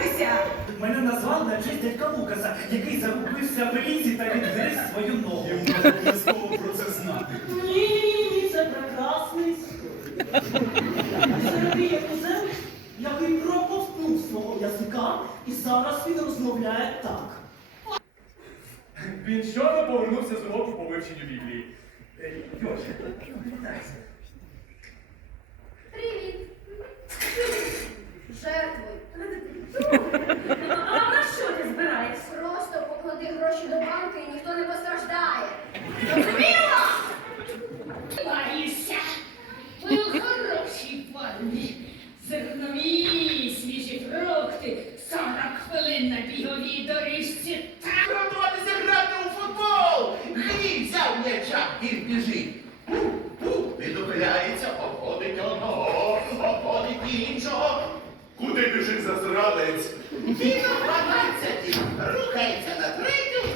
гратися. Мене назвали на честь дядька Лукаса, який загубився в лісі та відгриз свою ногу. Я обов'язково про це знати. Ні, ні, ні, це прекрасний Сергій Кузен, який проковтнув свого язика і зараз він розмовляє так. Він щойно повернувся з уроку по вивченню Біблії. Е, Йош, чужих засранець. Він на 12 рухається на третю.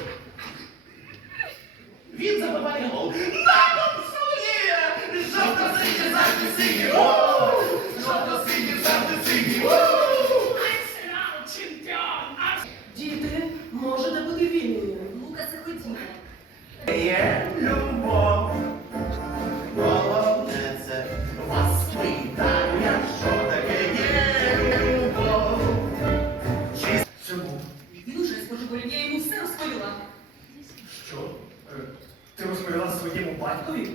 Він забиває гол. На попсує! Жовто сині, завжди сині. дозволів, я йому все розповіла. Що? Е, ти розповіла своєму батькові?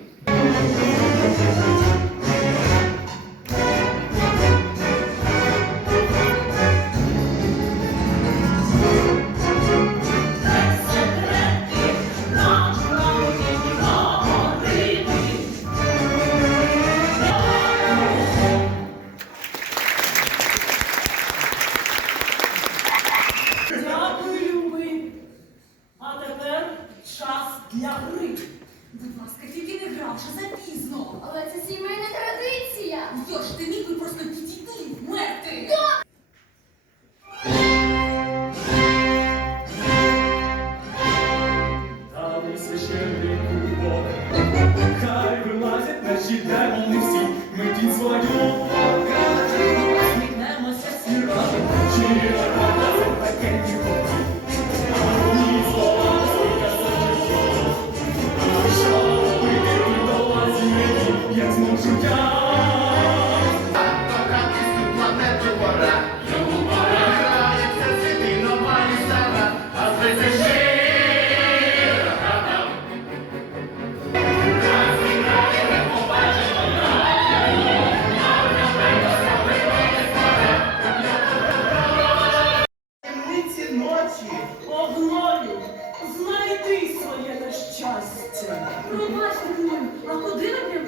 Пробачте мене, а куди ви